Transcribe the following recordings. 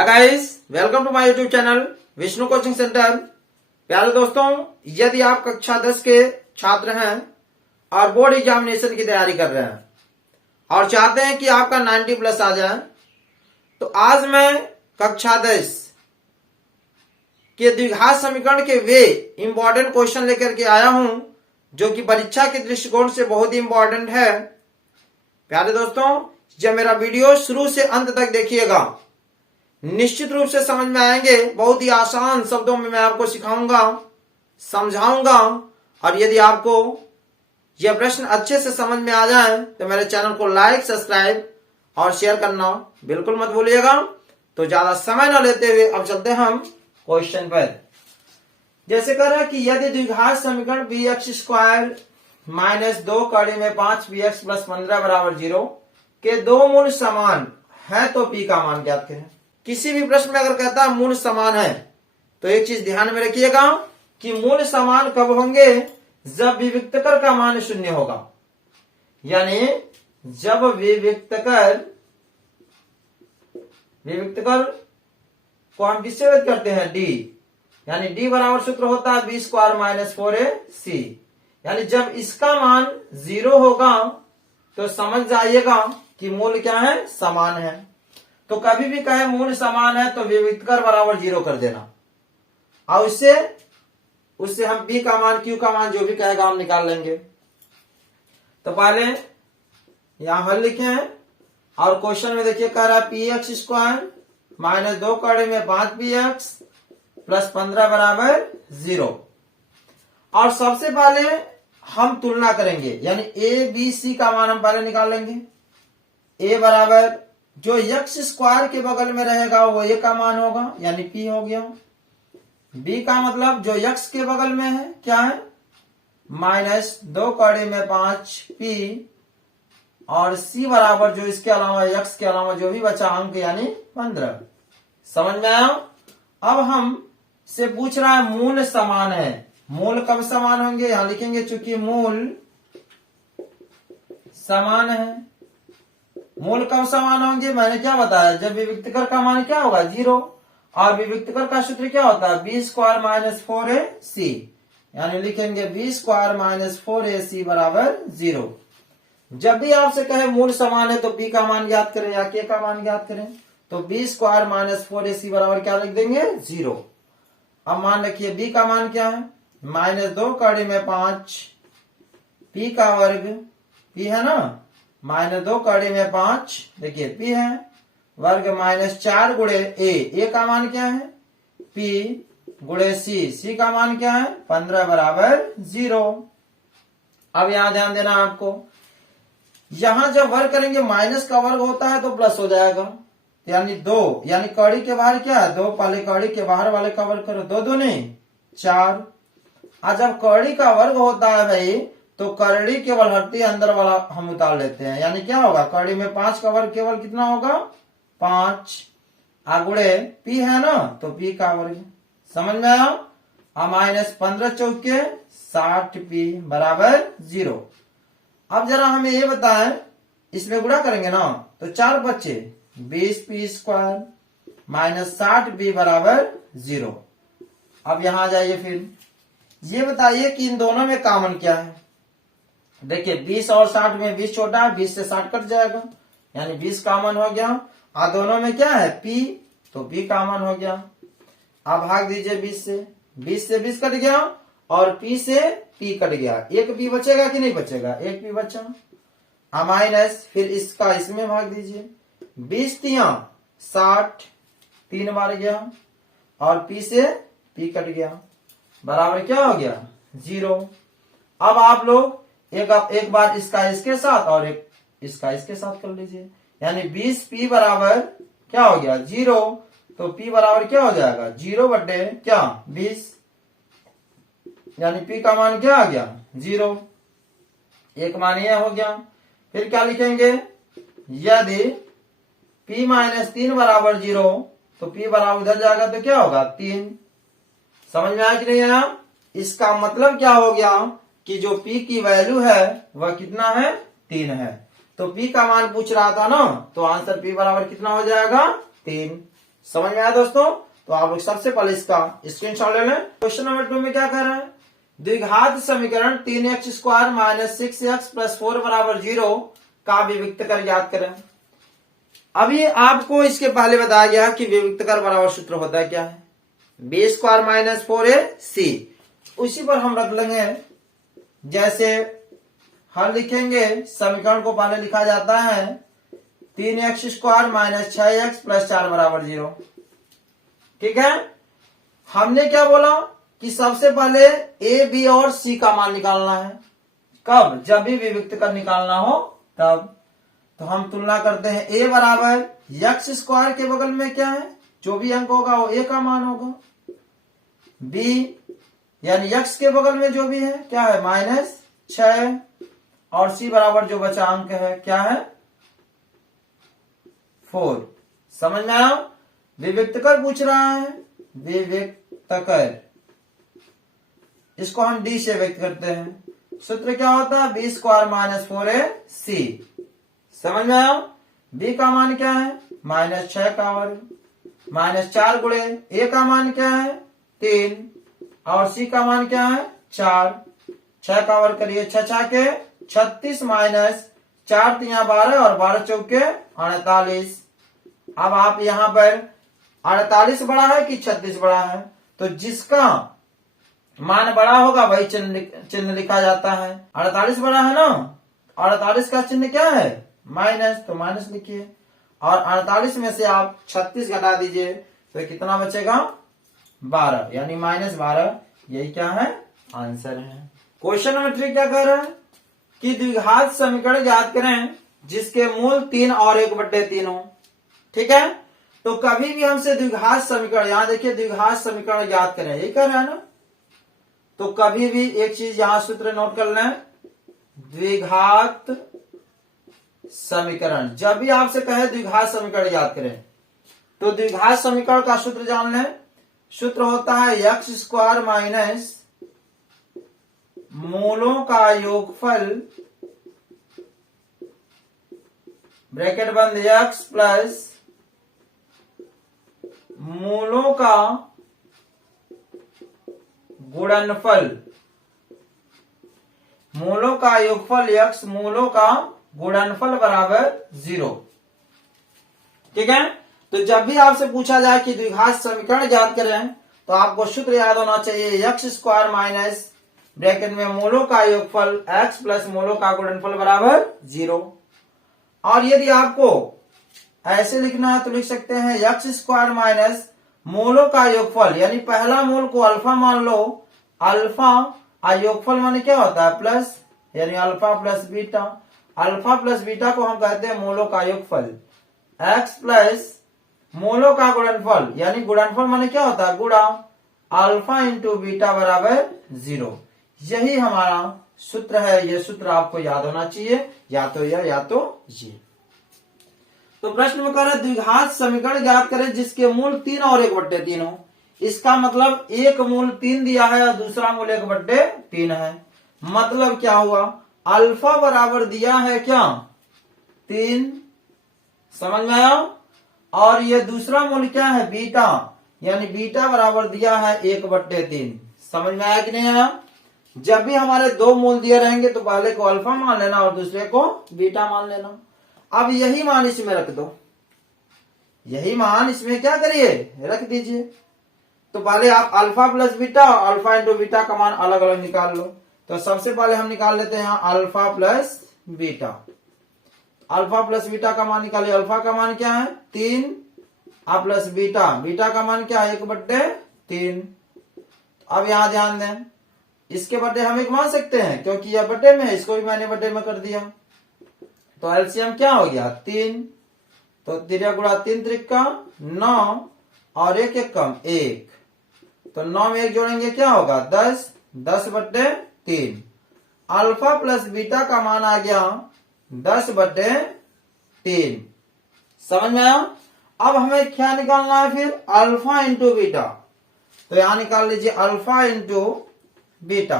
Hi guys, welcome to my YouTube channel Vishnu coaching centre. प्यारे दोस्तों, यदि आप कक्षा 10 के छात्र हैं और बोर्ड एग्जामिनेशन की तैयारी कर रहे हैं और चाहते हैं कि आपका 90 प्लस आ जाए, तो आज मैं कक्षा 10 के द्विघात समीकरण के वे इंपॉर्टेंट क्वेश्चन लेकर के आया हूं, जो कि परीक्षा के दृष्टिकोण से बहुत ही इंपॉर्टेंट है। प्यारे दोस्तों, जब मेरा वीडियो शुरू से अंत तक देखिएगा, निश्चित रूप से समझ में आएंगे। बहुत ही आसान शब्दों में मैं आपको सिखाऊंगा, समझाऊंगा। और यदि आपको यह प्रश्न अच्छे से समझ में आ जाए तो मेरे चैनल को लाइक, सब्सक्राइब और शेयर करना बिल्कुल मत भूलिएगा। तो ज्यादा समय न लेते हुए अब चलते हैं हम क्वेश्चन पर। जैसे कह रहा है कि यदि द्विघात समीकरण bx² - 2 कड़ी में 5bx + 15 = 0 के दो मूल समान है तो p का मान ज्ञात करें। किसी भी प्रश्न में अगर कहता है मूल समान है, तो एक चीज ध्यान में रखिएगा कि मूल समान कब होंगे? जब विविक्तकर का मान 0 होगा। यानी जब विविक्तकर को हम किससे व्यक्त करते हैं? d। यानी d बराबर सूत्र होता है b² - 4ac। यानी जब इसका मान 0 होगा तो समझ जाइएगा कि मूल क्या है? समान है। तो कभी भी कहे मूल समान है तो विविक्तकर बराबर 0 कर देना, और उससे हम p का मान, q का मान जो भी कहेगा हम निकाल लेंगे। तो पहले यहां हल लिखे हैं और क्वेश्चन में देखिए कह रहा है px² - 2 कड़ी में 5px + 15 = 0। और सबसे पहले हम तुलना करेंगे, यानी a b c का मान हम पहले निकाल लेंगे। a बराबर जो x² के बगल में रहेगा वो a का मान होगा, यानी p हो गया। b का मतलब जो x के बगल में है क्या है? -2 कड़ी में 5p। और c बराबर जो इसके अलावा, x के अलावा जो भी बचा अंक, यानी 15। समझ में आया? अब हम से पूछ रहा है मूल समान है। मूल कब समान होंगे? यहां लिखेंगे, चूंकि मूल समान है। मूल कब समान होंगे? मैंने क्या बताया? जब विविक्तकर का मान क्या होगा? 0। और विविक्तकर का सूत्र क्या होता है? b² - 4ac। यानी लिखेंगे b² - 4ac = 0। जब भी आपसे कहे मूल समान है तो p का मान ज्ञात करें या k का मान ज्ञात करें, तो b² - 4ac बराबर क्या लिख देंगे? 0। अब मान रखिए b का मान क्या है? -2 कड़ी में 5 p का वर्ग, p है ना, -2 कड़ी में 5, देखिए p है, वर्ग -4 गुणे a का मान क्या है? p गुणे c का मान क्या है? 15 = 0। अब यहां ध्यान देना आपको, यहां जब वर्ग करेंगे माइनस का वर्ग होता है तो प्लस हो जाएगा। यानी 2, यानी कड़ी के बाहर क्या है? 2, पहले कड़ी के बाहर वाले का वर्ग करो, 2 दूनी 4। और जब कड़ी का वर्ग होता है भाई, तो कड़ी केवल हटती, अंदर वाला हम उतार लेते हैं। यानी क्या होगा? कड़ी में 5 का वर्ग केवल कितना होगा? 5। गुणे p है ना, तो p का वर्ग। समझ में आया? -15 चौके 60p = 0। अब जरा हमें ये बताएं, इसमें गुणा करेंगे ना तो 4 बच्चे 20p² - 60p = 0। अब यहां आ जाइए, फिर ये बताइए कि इन दोनों में कॉमन क्या है? देखिए 20 और 60 में 20 छोटा है, 20 से 60 कट जाएगा, यानी 20 कॉमन हो गया। और दोनों में क्या है? p, तो p कॉमन हो गया। अब भाग दीजिए 20 से, 20 से 20 कट गया और p से p कट गया। एक p बचेगा कि नहीं बचेगा? एक p बचा। माइनस, फिर इसका इसमें भाग दीजिए, 20 3 60, 3 बार गया और p से p कट गया, बराबर क्या हो गया? 0। अब आप लोग एक बार इसका इसके साथ और एक इसका इसके साथ कर लीजिए, यानी 20p बराबर क्या हो गया? 0। तो p बराबर क्या हो जाएगा? 0 बटे क्या? 20। यानी p का मान क्या आ गया? 0। एक मान यह हो गया। फिर क्या लिखेंगे? यदि p - 3 = 0, तो p बराबर उधर जाएगा तो क्या होगा? 3। समझ में आया कि नहीं आया? इसका मतलब क्या हो गया कि जो p की वैल्यू है वह कितना है? 3 है। तो p का मान पूछ रहा था ना, तो आंसर p बराबर कितना हो जाएगा? 3। समझ में आया दोस्तों? तो आप लोग सबसे पहले इसका स्क्रीनशॉट ले लें। क्वेश्चन नंबर 2 में क्या कर रहे हैं, द्विघात समीकरण 3x² माइनस 6x प्लस 4 बराबर 0 का विविक्त कर याद करें। अभी आपको इसके पहले बताया गया कि विविक्त कर बराबर सूत्र होता है क्या है, b² माइनस 4ac। उसी पर हम रख लेंगे, जैसे हल लिखेंगे, समीकरण को पहले लिखा जाता है 3x² माइनस 6x प्लस 4 बराबर 0। ठीक है, हमने क्या बोला कि सबसे पहले a, b और c का मान निकालना है। कब? जब भी विविक्त कर निकालना हो तब। तो हम तुलना करते हैं, a बराबर x² के बगल में क्या है, जो भी अंक होगा वो a का मान होगा, b यानी x के बगल में जो भी है क्या है माइनस 6, और c बराबर जो बचा अंक है क्या है 4। समझ में आया? विविक्त कर पूछ रहा है, विविक्त कर, इसको हम d से व्यक्त करते हैं। सूत्र क्या होता है, b² माइनस 4ac। समझ में आया? b का मान क्या है माइनस 6 का वर्ग, माइनस 4 गुणे a का मान क्या है 3, और c का मान क्या है 4। 6 का वर्ग करिए 6 के 36 माइनस 4 3 12 और 12 चौके 48। अब आप यहां पर 48 बड़ा है कि 36 बड़ा है, तो जिसका मान बड़ा होगा वही चिन्ह लिखा जाता है। 48 बड़ा है ना, 48 का चिन्ह क्या है माइनस, तो माइनस लिखिए, और 48 में से आप 36 घटा दीजिए तो कितना बचेगा 12, यानी माइनस 12। यही क्या है आंसर है। क्वेश्चन नंबर 3 क्या कह रहा है कि द्विघात समीकरण याद करें जिसके मूल 3 और 1/3 हो। ठीक है, तो कभी भी हमसे द्विघात समीकरण, यहां देखिए द्विघात समीकरण याद करें, यही कर रहे हैं ना। तो कभी भी एक चीज यहां सूत्र नोट कर लें, द्विघात समीकरण, जब भी आपसे कहे द्विघात समीकरण याद करें तो द्विघात समीकरण का सूत्र जान लें। सूत्र होता है x² माइनस मूलों का योगफल ब्रैकेट बंद x प्लस मूलों का गुणनफल, मूलों का योगफल x मूलों का गुणनफल बराबर 0। ठीक है, तो जब भी आपसे पूछा जाए कि द्विघात समीकरण याद करें तो आपको सूत्र याद होना चाहिए x² माइनस ब्रैकेट में मूलों का योगफल x प्लस मूलों का गुणनफल बराबर 0। और यदि आपको ऐसे लिखना है तो लिख सकते हैं x² माइनस मूलों का योगफल, यानी पहला मूल को अल्फा मान लो, अल्फा और योगफल माने क्या होता है प्लस, यानी alpha plus beta. Alpha plus beta को हम कहते हैं मूलों का योगफल, x प्लस मूलों का गुणनफल, यानी गुणनफल माने क्या होता है गुणा, अल्फा इंटू बीटा बराबर 0। यही हमारा सूत्र है, यह सूत्र आपको याद होना चाहिए, या तो यह या तो ये। तो प्रश्न में कह रहे द्विघात समीकरण ज्ञात करें जिसके मूल 3 और 1/3 हो। इसका मतलब एक मूल 3 दिया है और दूसरा मूल 1/3 है। मतलब क्या हुआ, अल्फा बराबर दिया है क्या 3, समझ में आया, और ये दूसरा मूल क्या है बीटा, यानी बीटा बराबर दिया है 1/3। समझ में आया कि नहीं आया? जब भी हमारे दो मूल दिए रहेंगे तो पहले को अल्फा मान लेना और दूसरे को बीटा मान लेना। अब यही मान इसमें रख दो, यही मान इसमें क्या करिए रख दीजिए। तो पहले आप alpha plus beta, alpha into beta का मान अलग अलग निकाल लो। तो सबसे पहले हम निकाल लेते हैं यहाँ alpha plus beta. Alpha plus beta का मान निकालिए। अल्फा का मान क्या है 3 प्लस बीटा, बीटा का मान क्या है 1/3। अब यहां ध्यान दें, इसके बटे हम 1 मान सकते हैं क्योंकि यह बटे में है, इसको भी मैंने बटे में कर दिया। तो एलसीएम क्या हो गया 3, तो 3 गुणा 3 त्रिका 9 और 1 1 कम 1, तो 9 में 1 जोड़ेंगे क्या होगा 10, 10/3। अल्फा प्लस बीटा का मान आ गया 10/3। समझ में आया? अब हमें क्या निकालना है फिर अल्फा इंटू बीटा। तो यहां निकाल लीजिए अल्फा इंटू बीटा।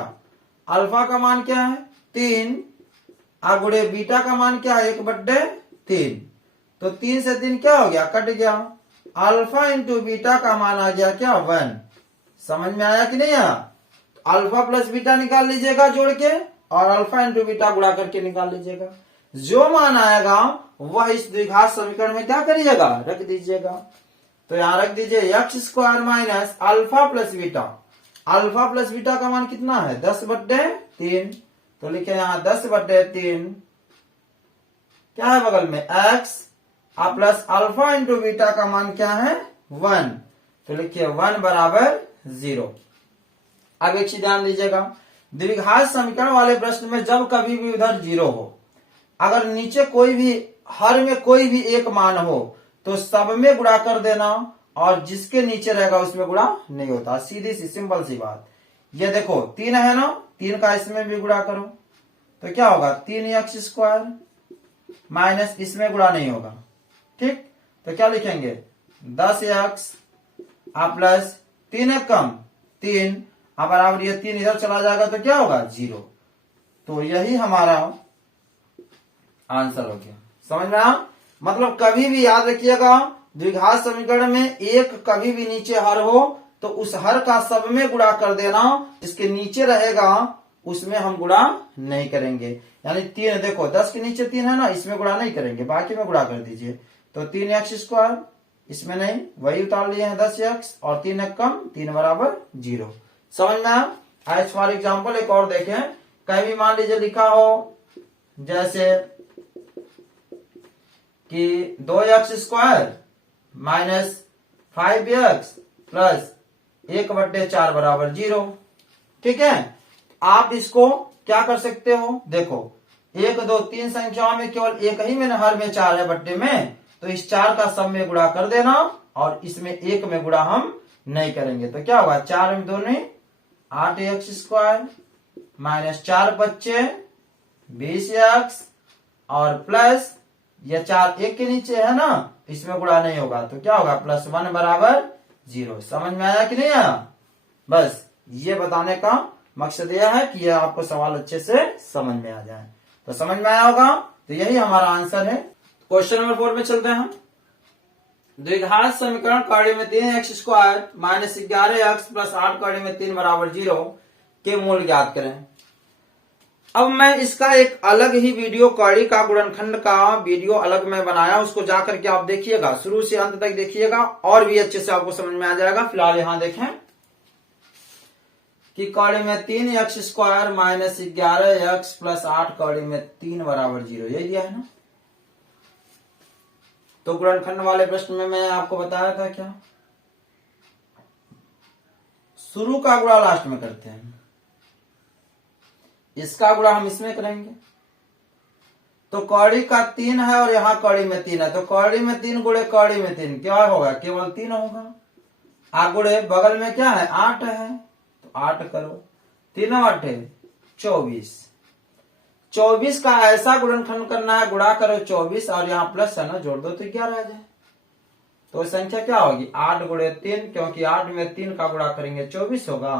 अल्फा का मान क्या है 3 गुणे बीटा का मान क्या है 1/3। तो 3 से 3 क्या हो गया कट गया, अल्फा इंटू बीटा का मान आ गया क्या 1। समझ में आया कि नहीं आया? अल्फा प्लस बीटा निकाल लीजिएगा जोड़ के और अल्फा इंटू बीटा गुणा करके निकाल लीजिएगा। जो मान आएगा वह इस द्विघात समीकरण में क्या करिएगा, रख दीजिएगा। तो यहां रख दीजिए x square minus alpha plus beta. Alpha plus beta का मान कितना है 10/3। तो लिखे यहां 10/3 क्या है बगल में x plus alpha into beta का मान क्या है 1। तो लिखिए 1 बराबर 0। अब एक चीज ध्यान दीजिएगा, द्विघात समीकरण वाले प्रश्न में जब कभी भी उधर 0 हो, अगर नीचे कोई भी हर में कोई भी एक मान हो तो सब में गुणा कर देना और जिसके नीचे रहेगा उसमें गुणा नहीं होता। सीधी सी सिंपल सी बात। ये देखो 3 है ना, 3 का इसमें भी गुणा करो तो क्या होगा 3x स्क्वायर माइनस इसमें गुणा नहीं होगा। ठीक, तो क्या लिखेंगे 10x प्लस 3 कम 3 बराबर ये 3 इधर चला जाएगा तो क्या होगा 0। तो यही हमारा आंसर हो गया। समझ में आया? मतलब कभी भी याद रखिएगा द्विघात समीकरण में एक कभी भी नीचे हर हो तो उस हर का सब में गुणा कर देना, जिसके नीचे रहेगा उसमें हम गुणा नहीं करेंगे। यानी 3 देखो 10 के नीचे 3 है ना, इसमें गुणा नहीं करेंगे, बाकी में गुणा कर दीजिए। तो 3x स्क्वायर इसमें नहीं, वही उतार लिए हैं 10x और 3 कम 3 बराबर 0। समझ में आया? एज फॉर एग्जाम्पल एक और देखें, कहीं भी मान लीजिए लिखा हो जैसे कि 2x square minus 5x plus 1/4 बराबर 0। ठीक है, आप इसको क्या कर सकते हो, देखो 1 2 3 संख्याओं में केवल एक ही में हर में 4 है बट्टे में, तो इस 4 का सब में गुणा कर देना और इसमें 1 में गुणा हम नहीं करेंगे। तो क्या होगा 4 में 2 8x स्क्वायर माइनस 4 बच्चे 20x और प्लस ये 4 1 के नीचे है ना, इसमें गुणा नहीं होगा तो क्या होगा +1 बराबर 0। समझ में आया कि नहीं आया? बस ये बताने का मकसद यह है कि यह आपको सवाल अच्छे से समझ में आ जाए। तो समझ में आया होगा, तो यही हमारा आंसर है। क्वेश्चन नंबर 4 में चलते हैं हम। द्विघात समीकरण कड़ी में 3x square minus 11x plus 8 कड़ी में 3 बराबर 0 के मूल ज्ञात करें। अब मैं इसका एक अलग ही वीडियो कड़ी का गुणनखंड का वीडियो अलग में बनाया, उसको जाकर के आप देखिएगा, शुरू से अंत तक देखिएगा और भी अच्छे से आपको समझ में आ जाएगा। फिलहाल यहां देखें कि कड़ी में 3x square minus 11x plus 8 कड़ी में 3 बराबर 0 यही दिया है ना। तो गुणनखंड वाले प्रश्न में मैं आपको बताया था क्या, शुरू का गुणा लास्ट में करते हैं, इसका गुणा हम इसमें करेंगे। तो कड़ी का 3 है और यहां कड़ी में 3 है, तो कड़ी में 3 गुणे कड़ी में 3 क्या होगा, केवल 3 होगा। आगुड़े बगल में क्या है 8 है, तो 8 करो, 3 8 24। 24 का ऐसा गुणनखंड करना है, गुणा करो 24 और यहाँ प्लस है ना, जोड़ दो तो 11 आ जाए। तो संख्या क्या होगी 8 गुणे 3, क्योंकि 8 में 3 का गुणा करेंगे 24 होगा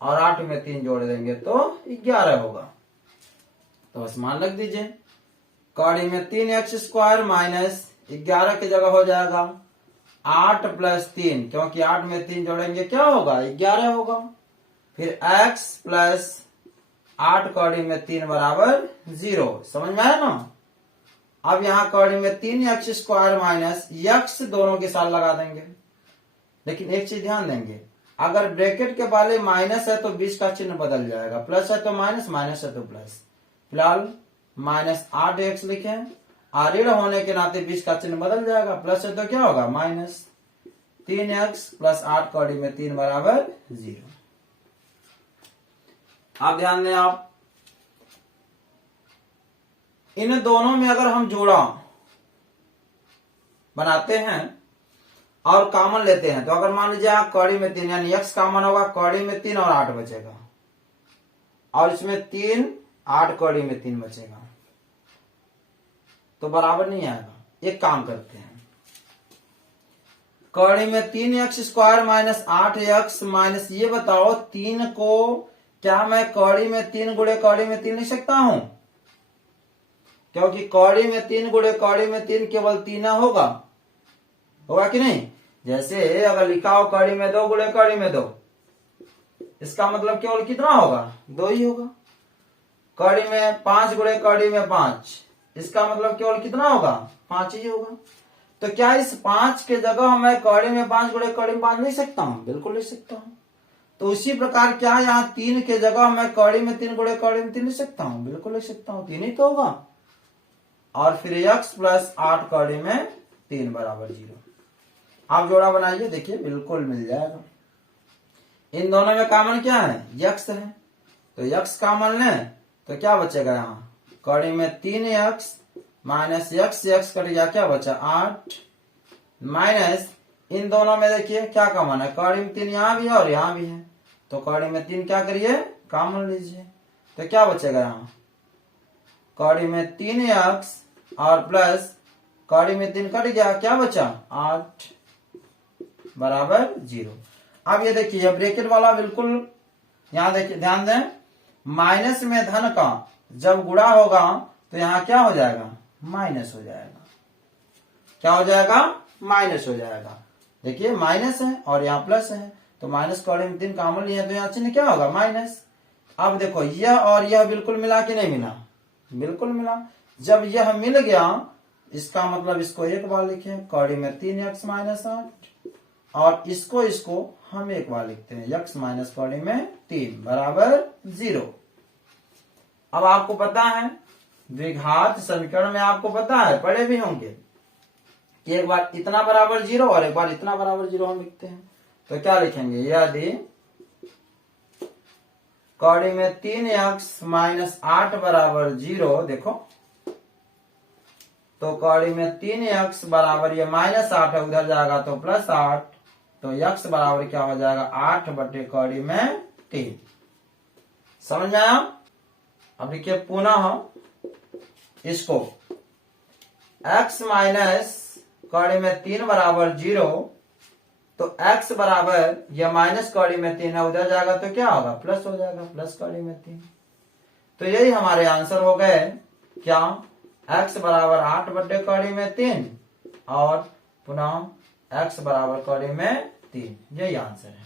और 8 में 3 जोड़ देंगे तो 11 होगा। तो बस मान रख दीजिए, कड़ी में 3x स्क्वायर माइनस 11 की जगह हो जाएगा 8 प्लस 3, क्योंकि 8 में 3 जोड़ेंगे क्या होगा 11 होगा। फिर x प्लस 8 कड़ी में 3 बराबर 0। समझ में आया ना। अब यहाँ कड़ी में 3x स्क्वायर माइनस x दोनों के साथ लगा देंगे, लेकिन एक चीज ध्यान देंगे, अगर ब्रैकेट के पहले माइनस है तो 20 का चिन्ह बदल जाएगा, प्लस है तो माइनस, माइनस है तो प्लस। फिलहाल माइनस 8x लिखे, ऋण होने के नाते 20 का चिन्ह बदल जाएगा, प्लस है तो क्या होगा माइनस 3x प्लस 8 कड़ी में 3 बराबर 0। आप ध्यान दें, आप इन दोनों में अगर हम जोड़ा बनाते हैं और कॉमन लेते हैं, तो अगर मान लीजिए आप कड़ी में 3 यानी x कॉमन होगा, कड़ी में 3 और 8 बचेगा और इसमें 3 8 कड़ी में 3 बचेगा, तो बराबर नहीं आएगा। एक काम करते हैं, कड़ी में 3x square minus 8x minus ये बताओ 3 को क्या मैं कड़ी में 3 गुणे कड़ी में 3 लिख सकता हूं, क्योंकि कड़ी में 3 गुणे कड़ी में 3 केवल 3 होगा कि नहीं। जैसे अगर लिखा हो कड़ी में 2 गुणे कड़ी में 2, इसका मतलब केवल कितना होगा? 2 ही होगा। कड़ी में 5 गुणे कड़ी में 5, इसका मतलब केवल कितना होगा? 5 ही होगा। तो क्या इस 5 के जगह मैं कड़ी में 5 गुणे कड़ी में 5 लिख सकता हूँ? बिल्कुल लिख सकता हूँ। तो उसी प्रकार क्या यहाँ 3 के जगह मैं कड़ी में 3 गुणे कड़ी में 3 लिख सकता हूँ? बिल्कुल लिख सकता हूँ, 3 ही तो होगा। और फिर x प्लस 8 कड़ी में 3 बराबर 0। आप जोड़ा बनाइए, देखिए बिल्कुल मिल जाएगा। इन दोनों में कॉमन क्या है? x है, तो x कॉमन लें तो क्या बचेगा? यहाँ कड़ी में 3x माइनस x कट गया, क्या बचा? 8 माइनस इन दोनों में देखिए क्या कॉमन है? कड़ी में 3 यहाँ भी है और यहाँ भी है, तो कड़ी में 3 क्या करिए? कॉमन लीजिए, तो क्या बचेगा? यहाँ कड़ी में 3x और प्लस कड़ी में 3 कट गया, क्या बचा? 8 बराबर 0। अब ये देखिए ब्रैकेट वाला बिल्कुल यहाँ देखिए, ध्यान दें, माइनस में धन का जब गुणा होगा तो यहाँ क्या हो जाएगा? माइनस हो जाएगा। क्या हो जाएगा? माइनस हो जाएगा। देखिए माइनस है और यहाँ प्लस है, तो माइनस कड़ी में 3 कॉमन लिए, तो यहाँ चिन्ह क्या होगा? माइनस। अब देखो यह और यह बिल्कुल मिला कि नहीं मिला? बिल्कुल मिला। जब यह मिल गया, इसका मतलब इसको एक बार लिखे, कड़ी में 3x माइनस 8, और इसको हम एक बार लिखते हैं, x माइनस कड़ी में 3 बराबर 0। अब आपको पता है द्विघात समीकरण में, आपको पता है, पढ़े भी होंगे कि एक बार इतना बराबर 0 और एक बार इतना बराबर 0 हम लिखते हैं। तो क्या लिखेंगे? यदि कड़ी में 3x माइनस 8 बराबर 0, देखो तो कड़ी में 3x बराबर, ये माइनस 8 है, उधर जाएगा तो प्लस 8, तो x बराबर क्या हो जाएगा? 8 बटे कड़ी में 3। समझ में आया? अब देखिए पुनः इसको x माइनस कड़ी में 3 बराबर 0, तो x बराबर यह माइनस कड़ी में 3 है, उधर जाएगा तो क्या होगा? प्लस हो जाएगा, प्लस कड़ी में 3। तो यही हमारे आंसर हो गए। क्या? x बराबर 8 बटे कड़ी में 3 और पुनः x बराबर कड़ी में 3, यही आंसर है।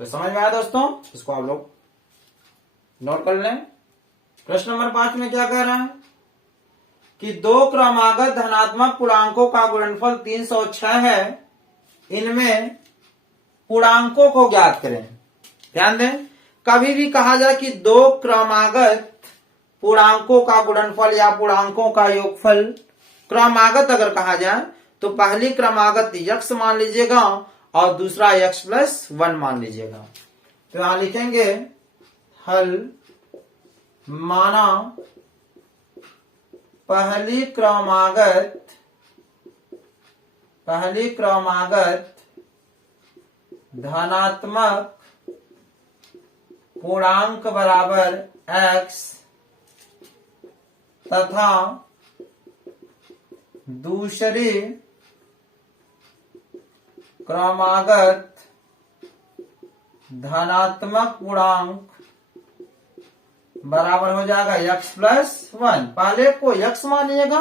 तो समझ में आया दोस्तों? इसको आप लोग नोट कर लें। प्रश्न नंबर 5 में क्या कह रहा है कि 2 क्रमागत धनात्मक पूर्णांकों का गुणनफल 306 है, इनमें पूर्णांकों को ज्ञात करें। ध्यान दें, कभी भी कहा जाए कि 2 क्रमागत पूर्णांकों का गुणनफल या पूर्णांकों का योगफल, क्रमागत अगर कहा जाए तो पहली क्रमागत x मान लीजिएगा और दूसरा x प्लस 1 मान लीजिएगा। तो यहां लिखेंगे हल माना पहली क्रमागत धनात्मक पूर्णांक बराबर x तथा दूसरी क्रमागत धनात्मक पूर्णांक बराबर हो जाएगा x प्लस 1। पहले को x मानिएगा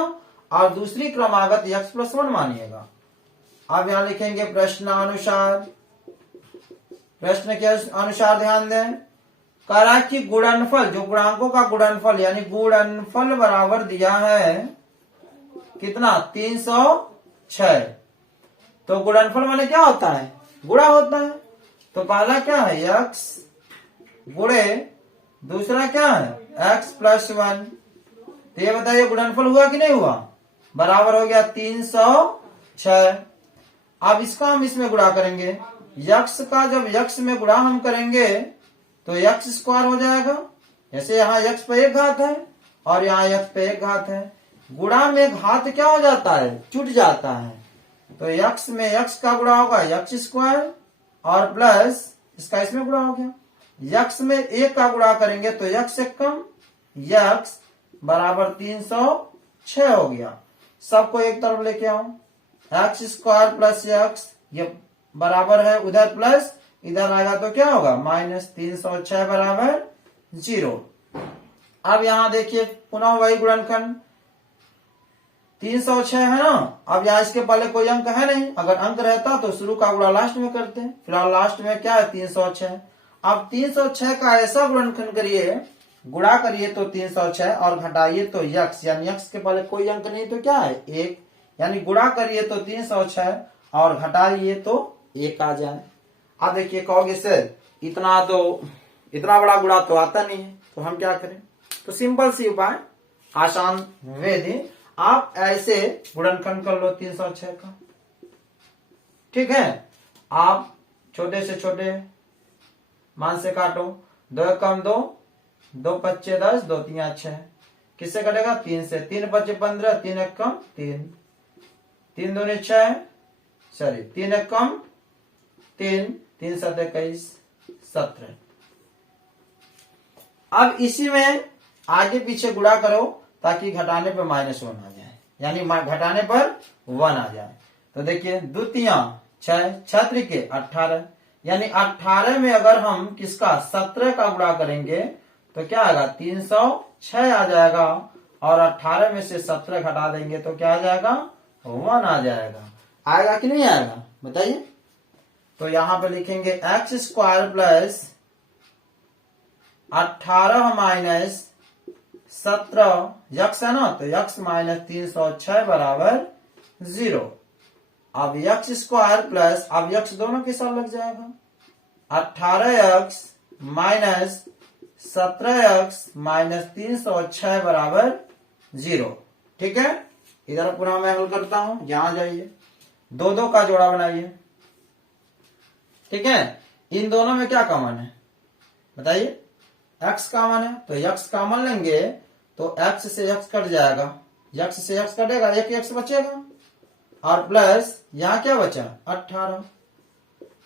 और दूसरी क्रमागत x प्लस 1 मानिएगा। अब यहां लिखेंगे प्रश्नानुसार। प्रश्न के अनुसार ध्यान दें, करा कि गुणनफल, जो पूर्णांकों का गुणनफल यानी गुणनफल बराबर दिया है कितना? 306। तो गुणनफल माने क्या होता है? गुणा होता है। तो पहला क्या है? x गुणे दूसरा क्या है? x plus 1। तो ये बताइए गुणनफल हुआ कि नहीं हुआ? बराबर हो गया 306। अब इसका हम इसमें गुणा करेंगे, x का जब x में गुणा हम करेंगे तो x स्क्वायर हो जाएगा। जैसे यहाँ x पे 1 घात है और यहाँ x पे 1 घात है, गुणा में घात क्या हो जाता है? छूट जाता है। तो x में x का गुणा होगा x स्क्वायर और प्लस इसका इसमें गुणा हो गया। x में 1 का गुणा करेंगे तो x से कम, x बराबर 306 हो गया। सबको एक तरफ लेके आओ, x स्क्वायर प्लस x ये बराबर है, उधर प्लस इधर आएगा तो क्या होगा? माइनस 306 बराबर 0। अब यहां देखिए पुनः वही गुणनखंड 306 है ना। अब यहाँ इसके पहले कोई अंक है नहीं, अगर अंक रहता तो शुरू का गुणा लास्ट में करते हैं। फिलहाल लास्ट में क्या है 306। अब 306 का ऐसा गुणनखंड करिए, गुणा करिए तो 306 और घटाइए तो यक्स, यानी यक्स के पहले कोई अंक नहीं तो क्या है 1, यानी गुणा करिए तो 306 और घटाइए तो 1 आ जाए। अब देखिए कहोगे सर इतना बड़ा गुणा तो आता नहीं है, तो हम क्या करें? तो सिंपल सी उपाय, आसान विधि, आप ऐसे गुणनखंड कर लो 306 का। ठीक है, आप छोटे से छोटे मान से काटो, 2 कम 2, 2 पच्चे 10, 2 तिया 6, किससे कटेगा 3 से, 3 पच्चे 15, 3 एक कम 3, 3 दूनी 6, सॉरी 3 एक कम 3, 3 7 21 17। अब इसी में आगे पीछे गुणा करो ताकि घटाने पर -1 आ जाए, यानी घटाने पर 1 आ जाए। तो देखिए द्वितीया 6, 6 त्रिके 18, यानी 18 में अगर हम किसका 17 का गुणा करेंगे तो क्या आएगा 306 आ जाएगा, और 18 में से 17 घटा देंगे तो क्या आ जाएगा 1 आ जाएगा। आएगा कि नहीं आएगा बताइए? तो यहां पे लिखेंगे x² प्लस 18 माइनस 17 यक्स है ना, तो यक्स माइनस 306 बराबर 0। अब x² प्लस, अब यक्स दोनों के साथ लग जाएगा, 18x माइनस 17x माइनस 306 बराबर 0। ठीक है, इधर पुनः मैं हल करता हूं, यहां जाइए 2 का जोड़ा बनाइए। ठीक है, इन दोनों में क्या कॉमन है बताइए? x कॉमन है, तो x कॉमन लेंगे तो x से x कट जाएगा, x से x कटेगा, एक x बचेगा, और प्लस यहां क्या बचा 18,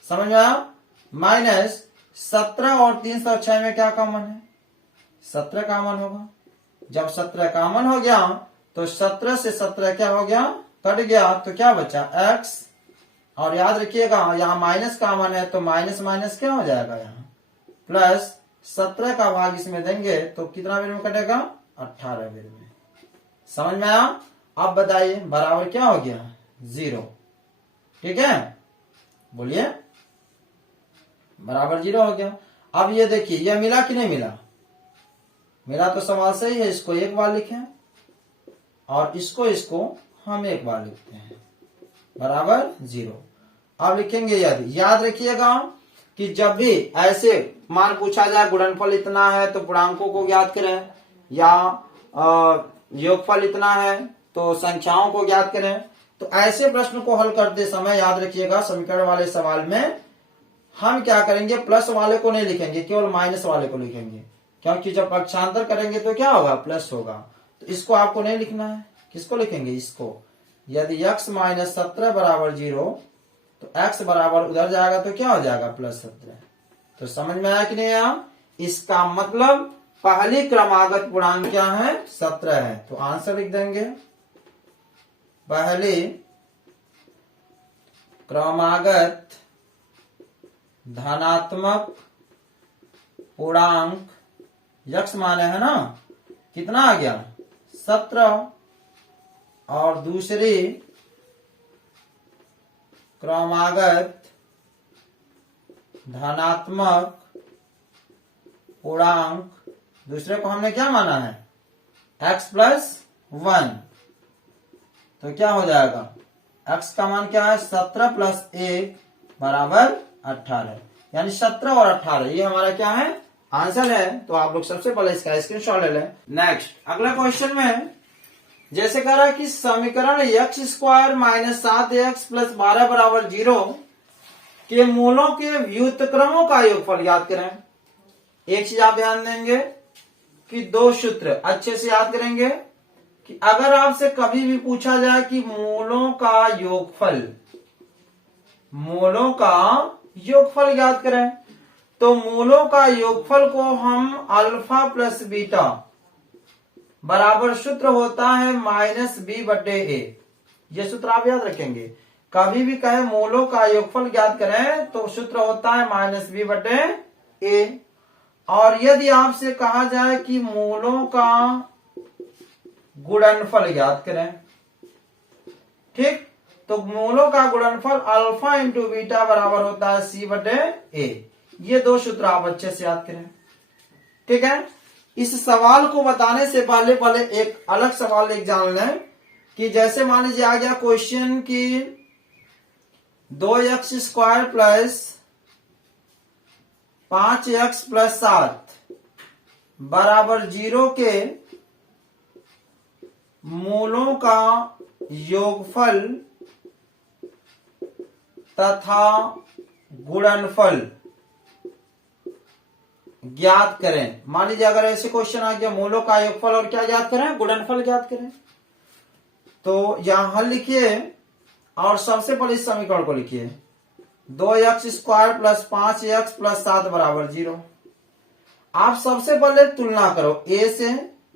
समझ में आया? माइनस 17 और 306 में क्या कॉमन है? 17 कॉमन होगा। जब 17 कॉमन हो गया तो 17 से 17 क्या हो गया कट गया, तो क्या बचा x, और याद रखिएगा यहाँ माइनस कॉमन है तो माइनस माइनस क्या हो जाएगा यहाँ प्लस, 17 का भाग इसमें देंगे तो कितना बेर में कटेगा 18 बेर में। समझ में आया? अब बताइए बराबर क्या हो गया 0। ठीक है, बोलिए बराबर 0 हो गया। अब ये देखिए ये मिला कि नहीं मिला? मिला तो सवाल सही है, इसको एक बार लिखें और इसको हम एक बार लिखते हैं, बराबर 0। अब लिखेंगे यदि, याद रखिएगा कि जब भी ऐसे मान पूछा जाए गुणनफल इतना है तो पूर्णांकों को ज्ञात करें, या योगफल इतना है तो संख्याओं को ज्ञात करें, तो ऐसे प्रश्न को हल करते समय याद रखिएगा समीकरण वाले सवाल में हम क्या करेंगे, प्लस वाले को नहीं लिखेंगे, केवल माइनस वाले को लिखेंगे, क्योंकि जब पक्षांतर करेंगे तो क्या होगा प्लस होगा। तो इसको आपको नहीं लिखना है, किसको लिखेंगे इसको। यदि x माइनस 17 बराबर 0 तो x बराबर उधर जाएगा तो क्या हो जाएगा प्लस 17। तो समझ में आया कि नहीं आया? इसका मतलब पहली क्रमागत पूर्णांक क्या है 17 है, तो आंसर लिख देंगे पहली क्रमागत धनात्मक पूर्णांक यक्स माने है ना कितना आ गया 17, और दूसरी क्रमागत धनात्मक पूर्णांक, दूसरे को हमने क्या माना है x प्लस 1, तो क्या हो जाएगा x का मान क्या है 17 प्लस 1 बराबर 18, यानी 17 और 18 ये हमारा क्या है आंसर है। तो आप लोग सबसे पहले इसका स्क्रीनशॉट ले लें। नेक्स्ट अगला क्वेश्चन में जैसे कह रहा है कि समीकरण x² माइनस 7x प्लस 12 बराबर 0 के मूलों के व्युत्क्रमों का योगफल याद करें। एक चीज आप ध्यान देंगे कि 2 सूत्र अच्छे से याद करेंगे कि अगर आपसे कभी भी पूछा जाए कि मूलों का योगफल याद करें, तो मूलों का योगफल को हम अल्फा प्लस बीटा बराबर सूत्र होता है -b/a। ये सूत्र आप याद रखेंगे। कभी भी कहे मूलों का योगफल ज्ञात करें तो सूत्र होता है -b/a। और यदि आपसे कहा जाए कि मूलों का गुणनफल ज्ञात करें, ठीक। तो मूलों का गुणनफल अल्फा इंटू बीटा बराबर होता है सी बटे ए। ये दो सूत्र आप अच्छे से याद करें, ठीक है। इस सवाल को बताने से पहले एक अलग सवाल एक जान लें कि जैसे मान लीजिए आ गया क्वेश्चन की 2x² प्लस 5x प्लस 7 बराबर 0 के मूलों का योगफल तथा गुणनफल ज्ञात करें। मान लीजिए अगर ऐसे क्वेश्चन आ गया मूलों का योगफल और क्या ज्ञात करें, गुणनफल ज्ञात करें, तो यहां हल लिखिए और सबसे पहले इस समीकरण को लिखिए 2x² प्लस 5x प्लस 7 बराबर 0। आप सबसे पहले तुलना करो a से।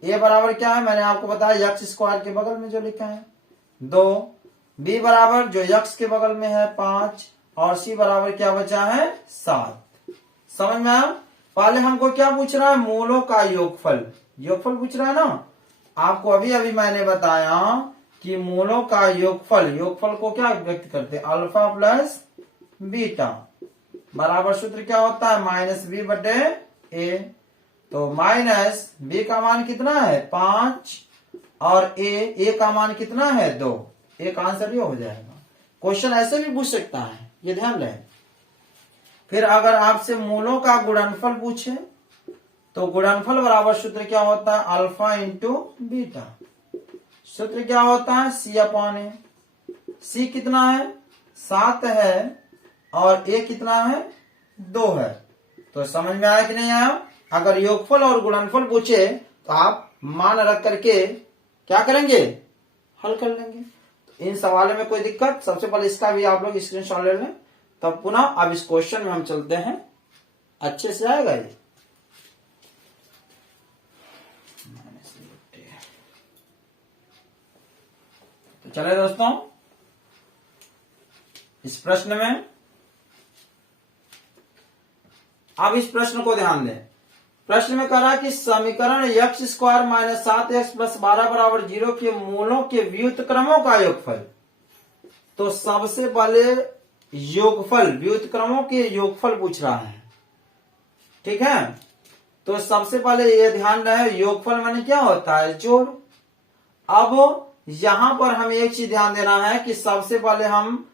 a बराबर क्या है, मैंने आपको बताया x² के बगल में जो लिखा है 2, b बराबर जो x के बगल में है 5 और c बराबर क्या बचा है 7। समझ में आया। पहले हमको क्या पूछ रहा है, मूलों का योगफल, योगफल पूछ रहा है ना। आपको अभी अभी मैंने बताया कि मूलों का योगफल, योगफल को क्या व्यक्त करते हैं, अल्फा प्लस बीटा बराबर सूत्र क्या होता है माइनस बी बटे ए। तो माइनस बी का मान कितना है 5 और ए का मान कितना है 2। एक आंसर ये हो जाएगा। क्वेश्चन ऐसे भी पूछ सकता है, ये ध्यान रहे। फिर अगर आपसे मूलों का गुणनफल पूछे तो गुणनफल बराबर सूत्र क्या होता है अल्फा इंटू बीटा। सूत्र क्या होता है सी अपॉन ए। सी कितना है 7 है और ए कितना है 2 है। तो समझ में आया कि नहीं आया। अगर योगफल और गुणनफल पूछे तो आप मान रख करके क्या करेंगे, हल कर लेंगे। तो इन सवालों में कोई दिक्कत, सबसे पहले इसका भी आप लोग स्क्रीनशॉट ले लें। तब पुनः अब इस क्वेश्चन में हम चलते हैं, अच्छे से आएगा ये। तो चले दोस्तों इस प्रश्न में, अब इस प्रश्न को ध्यान दें। प्रश्न में कह रहा है कि समीकरण x² माइनस 7x प्लस 12 बराबर 0 के मूलों के व्युत्क्रमों का योगफल। तो सबसे पहले योगफल, व्युत्क्रमों के योगफल पूछ रहा है, ठीक है। तो सबसे पहले ये ध्यान रहे योगफल माने क्या होता है जोड़। अब यहां पर हमें एक चीज ध्यान देना है कि सबसे पहले हम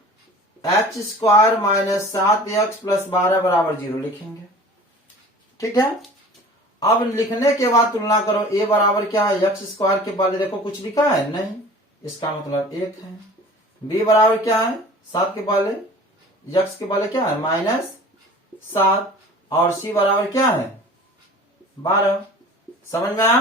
x² माइनस 7x प्लस 12 बराबर 0 लिखेंगे, ठीक है। अब लिखने के बाद तुलना करो a बराबर क्या है x² के पहले देखो कुछ लिखा है नहीं, इसका मतलब 1 है। b बराबर क्या है 7 के पहले, x के पहले क्या है माइनस 7 और c बराबर क्या है 12। समझ में आया।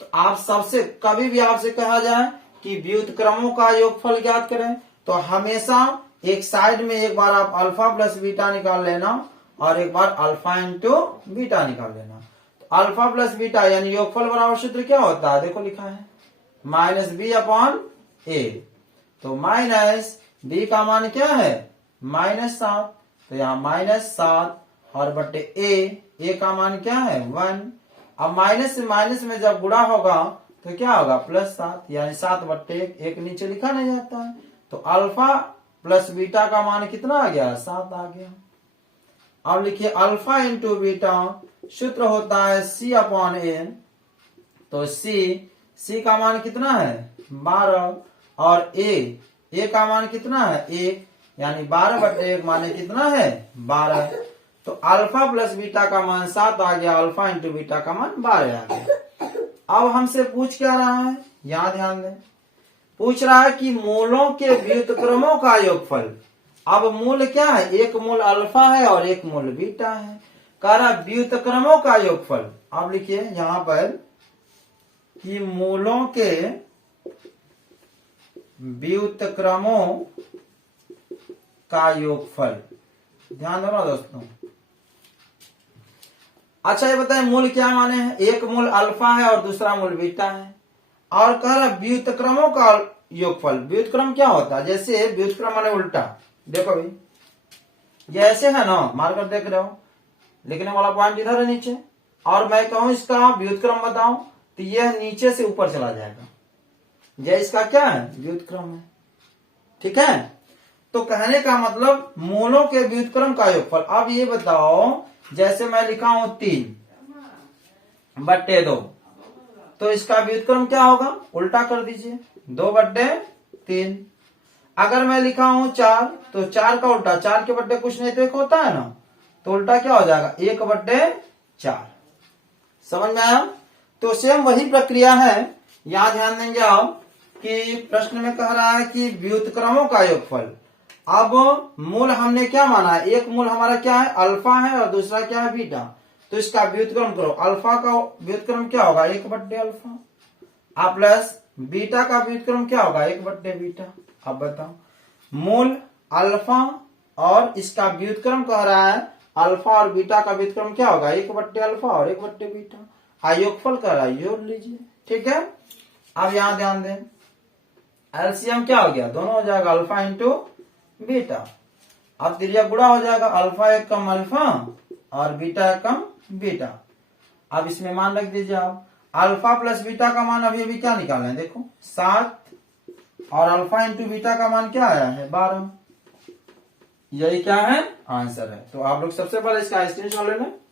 तो आप सबसे कभी भी आपसे कहा जाए कि व्युत्क्रमों का योगफल ज्ञात करें तो हमेशा एक साइड में एक बार आप अल्फा प्लस बीटा निकाल लेना और एक बार अल्फा इंटू बीटा निकाल लेना। तो अल्फा प्लस बीटा यानी योगफल बराबर सूत्र क्या होता है, देखो लिखा है माइनस बी अपॉन ए। तो माइनस बी का मान क्या है -7, तो यहाँ -7 और बटे ए का मान क्या है 1। अब माइनस से माइनस में जब गुणा होगा तो क्या होगा +7 यानी 7 बटे 1 नीचे लिखा नहीं जाता है। तो अल्फा प्लस बीटा का मान कितना आ गया 7 आ गया। अब लिखिए अल्फा इंटू बीटा सूत्र होता है सी अपॉन ए। तो सी का मान कितना है 12 और ए का मान कितना है 1 यानी 12 बटे 1 माने कितना है 12। तो अल्फा प्लस बीटा का मान 7 आ गया, अल्फा इंटू बीटा का मान 12 आ गया। अब हमसे पूछ क्या रहा है, यहां ध्यान दें, पूछ रहा है कि मूलों के व्युत्क्रमों का योगफल। अब मूल क्या है, एक मूल अल्फा है और एक मूल बीटा है। कह रहा व्युत्क्रमों का योगफल। अब लिखिए यहां पर कि मूलों के व्युत्क्रमों का योगफल। ध्यान दो दोस्तों। अच्छा ये बताएं मूल क्या माने हैं, एक मूल अल्फा है और दूसरा मूल बीटा है। और कह रहा व्युत्क्रमों का योगफल। व्युत्क्रम क्या होता है, जैसे व्युत्क्रम माने उल्टा। देखो भाई ये ऐसे है ना, मार्कर देख रहे हो, लिखने वाला पॉइंट इधर है नीचे, और मैं कहूं इसका व्युत्क्रम बताऊं तो यह नीचे से ऊपर चला जाएगा। यह इसका क्या है व्युत्क्रम है। ठीक है। तो कहने का मतलब मूलों के व्युत्क्रम का योगफल। अब ये बताओ, जैसे मैं लिखा हूं 3/2, तो इसका व्युत्क्रम क्या होगा, उल्टा कर दीजिए, 2/3। अगर मैं लिखा हूं 4, तो 4 का उल्टा, 4 के बट्टे कुछ नहीं तो एक होता है ना, तो उल्टा क्या हो जाएगा, 1/4। समझ में आया। तो सेम वही प्रक्रिया है, यहां ध्यान देंगे आप कि प्रश्न में कह रहा है कि व्युत्क्रमों का योगफल। अब मूल हमने क्या माना है, एक मूल हमारा क्या है, अल्फा है, और दूसरा क्या है, बीटा। तो इसका व्युत्क्रम करो, अल्फा का व्युत्क्रम क्या होगा, 1/अल्फा, और प्लस बीटा का व्युत्क्रम क्या होगा, 1/बीटा। अब बताओ, मूल अल्फा और इसका व्युत्क्रम कह रहा है, अल्फा और बीटा का व्युत्क्रम क्या होगा, 1/अल्फा और 1/बीटा। योगफल कर रहा है, जोड़ लीजिए, ठीक है। अब यहां ध्यान दें, एलसीएम क्या हो गया, दोनों हो जाएगा, अल्फा इंटू बीटा। अब त्रिज्या गुणा हो जाएगा, अल्फा एक कम अल्फा और बीटा एक कम बीटा। अब इसमें मान रख दीजिए आप, अल्फा प्लस बीटा का मान अभी अभी क्या निकाले हैं, देखो 7, और अल्फा इंटू बीटा का मान क्या आया है, 12। यही क्या है, आंसर है। तो आप लोग सबसे पहले इसका स्क्रीनशॉट ले लें।